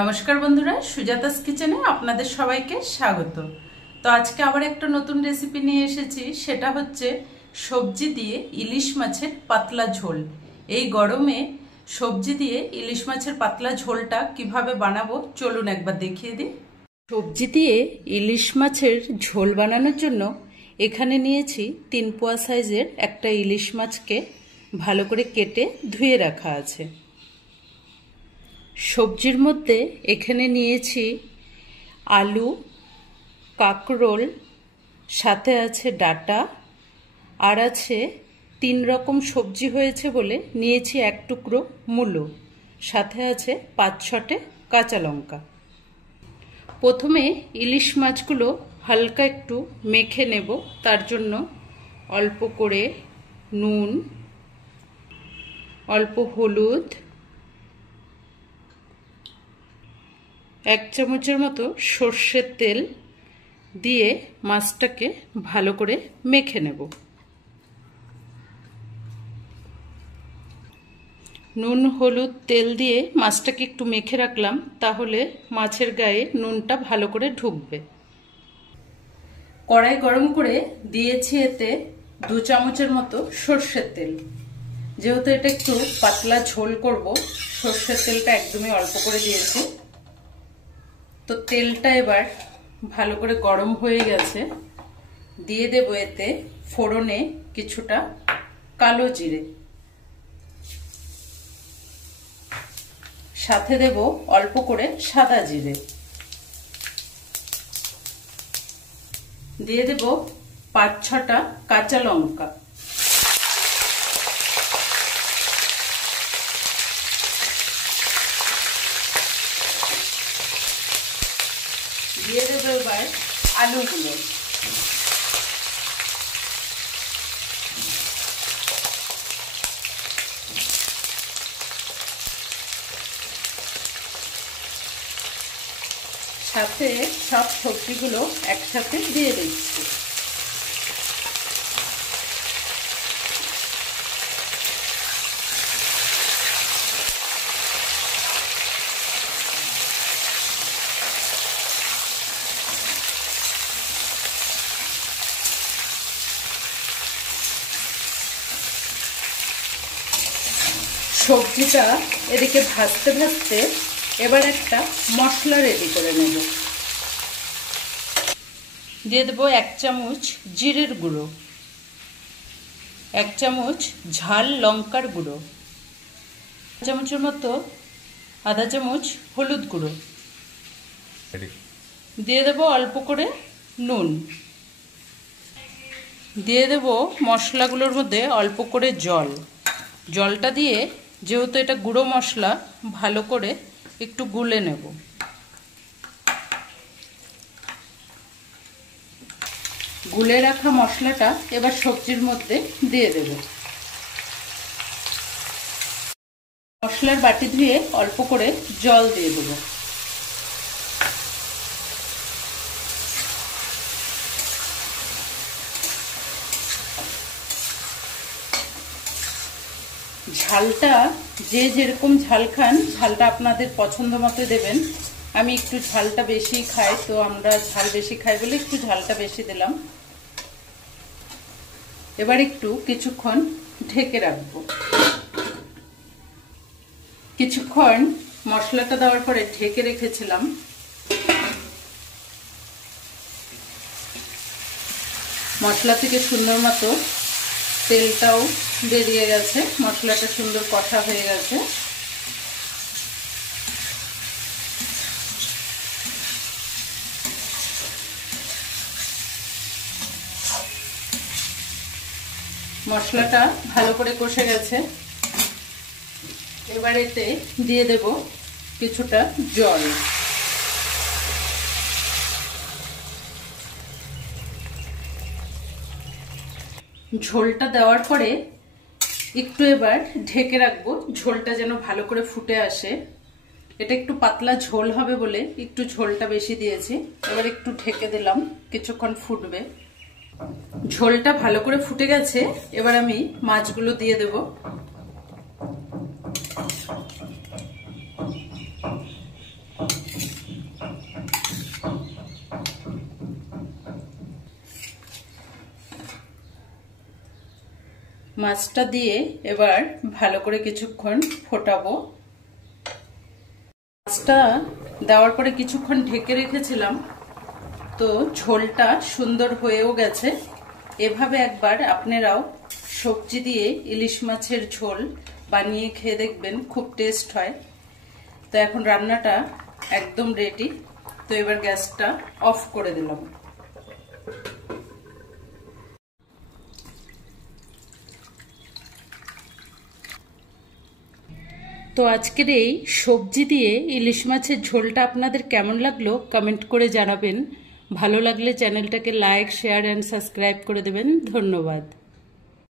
নমস্কার বন্ধুরা, সুজাতাস কিচেনে আপনাদের সবাইকে স্বাগত। তো আজকে আবার একটা নতুন রেসিপি নিয়ে এসেছি, সেটা হচ্ছে সবজি দিয়ে ইলিশ মাছের পাতলা ঝোল। এই গরমে সবজি দিয়ে ইলিশ মাছের পাতলা ঝোলটা কিভাবে বানাবো চলুন একবার দেখিয়ে দিই। সবজি দিয়ে ইলিশ মাছের ঝোল বানানোর জন্য এখানে নিয়েছি 3 পোয়া সাইজের একটা ইলিশ মাছকে ভালো করে কেটে ধুয়ে রাখা আছে। সবজির মধ্যে এখানে নিয়েছি আলু, কাঁকরোল, সাথে আছে ডাঁটা, আর আছে 3 রকম সবজি হয়েছে বলে নিয়েছি 1 টুকরো মূলো, সাথে আছে 5-6টে কাঁচা লঙ্কা। প্রথমে ইলিশ মাছগুলো হালকা একটু মেখে নেব। তার জন্য অল্প করে নুন, অল্প হলুদ, 1 চামচের মতো সর্ষের তেল দিয়ে মাছটাকে ভালো করে মেখে নেব। নুন, হলুদ, তেল দিয়ে মাছটাকে একটু মেখে রাখলাম, তাহলে মাছের গায়ে নুনটা ভালো করে ঢুকবে। কড়াই গরম করে দিয়েছি এতে 2 চামচের মতো সর্ষের তেল। যেহেতু এটা একটু পাতলা ঝোল করব, সর্ষের তেলটা একদমই অল্প করে দিয়েছি। তো তেলটা এবার ভালো করে গরম হয়ে গেছে। দিয়ে দেব এতে ফোড়নে কিছুটা কালো জিরে, সাথে দেব অল্প করে সাদা জিরে, দিয়ে দেব 5-6টা কাঁচা লঙ্কা, দিয়ে দেবো এবার আলুগুলো, সাথে সব সবজিগুলো একসাথে দিয়ে দিচ্ছি। সবজিটা এদিকে ভাজতে ভাজতে এবার একটা মশলা রেডি করে নেব। দিয়ে দেবো 1 চামচ জিরের গুঁড়ো, 1 চামচ ঝাল লঙ্কার গুঁড়ো, 1 চামচের মতো আধা চামচ হলুদ গুঁড়ো, দিয়ে দেবো অল্প করে নুন, দিয়ে দেবো মশলাগুলোর মধ্যে অল্প করে জল। জলটা দিয়ে, যেহেতু এটা গুঁড়ো মশলা, ভালো করে একটু গুলে নেব। গুলে রাখা মশলাটা এবার সবজির মধ্যে দিয়ে দেব। মশলার বাটি ধুয়ে অল্প করে জল দিয়ে দেব। ঝালটা যে যেরকম ঝাল খান, ঝালটা আপনাদের পছন্দ মতো দেবেন। আমি একটু ঝালটা বেশি খাই, তো আমরা ঝাল বেশি খাই বলে একটু ঝালটা বেশি দিলাম। এবার একটু কিছুক্ষণ ঢেকে রাখবো। কিছুক্ষণ মশলাটা দেওয়ার পরে ঢেকে রেখেছিলাম। মশলা থেকে সুন্দর মতো তেলটাও বেরিয়ে গেছে, মশলাটা সুন্দর কষা হয়ে গেছে। মশলাটা ভালো করে কষে গেছে। এবার এতে দিয়ে দেব কিছুটা জল। ঝোলটা দেওয়ার পরে একটু এবার ঢেকে রাখবো, ঝোলটা যেন ভালো করে ফুটে আসে। এটা একটু পাতলা ঝোল হবে বলে একটু ঝোলটা বেশি দিয়েছি। এবার একটু ঢেকে দিলাম, কিছুক্ষণ ফুটবে। ঝোলটা ভালো করে ফুটে গেছে। এবার আমি মাছগুলো দিয়ে দেব। মাছটা দিয়ে এবার ভালো করে কিছুক্ষণ ফোটাবো। মাছটা দেওয়ার পরে কিছুক্ষণ ঢেকে রেখেছিলাম, তো ঝোলটা সুন্দর হয়েও গেছে। এভাবে একবার আপনারাও সবজি দিয়ে ইলিশ মাছের ঝোল বানিয়ে খেয়ে দেখবেন, খুব টেস্ট হয়। তো এখন রান্নাটা একদম রেডি। তো এবার গ্যাসটা অফ করে দিলাম। তো আজকের এই সবজি দিয়ে ইলিশ মাছের ঝোলটা আপনাদের কেমন লাগলো কমেন্ট করে জানাবেন। ভালো লাগলে চ্যানেলটাকে লাইক, শেয়ার অ্যান্ড সাবস্ক্রাইব করে দেবেন। ধন্যবাদ।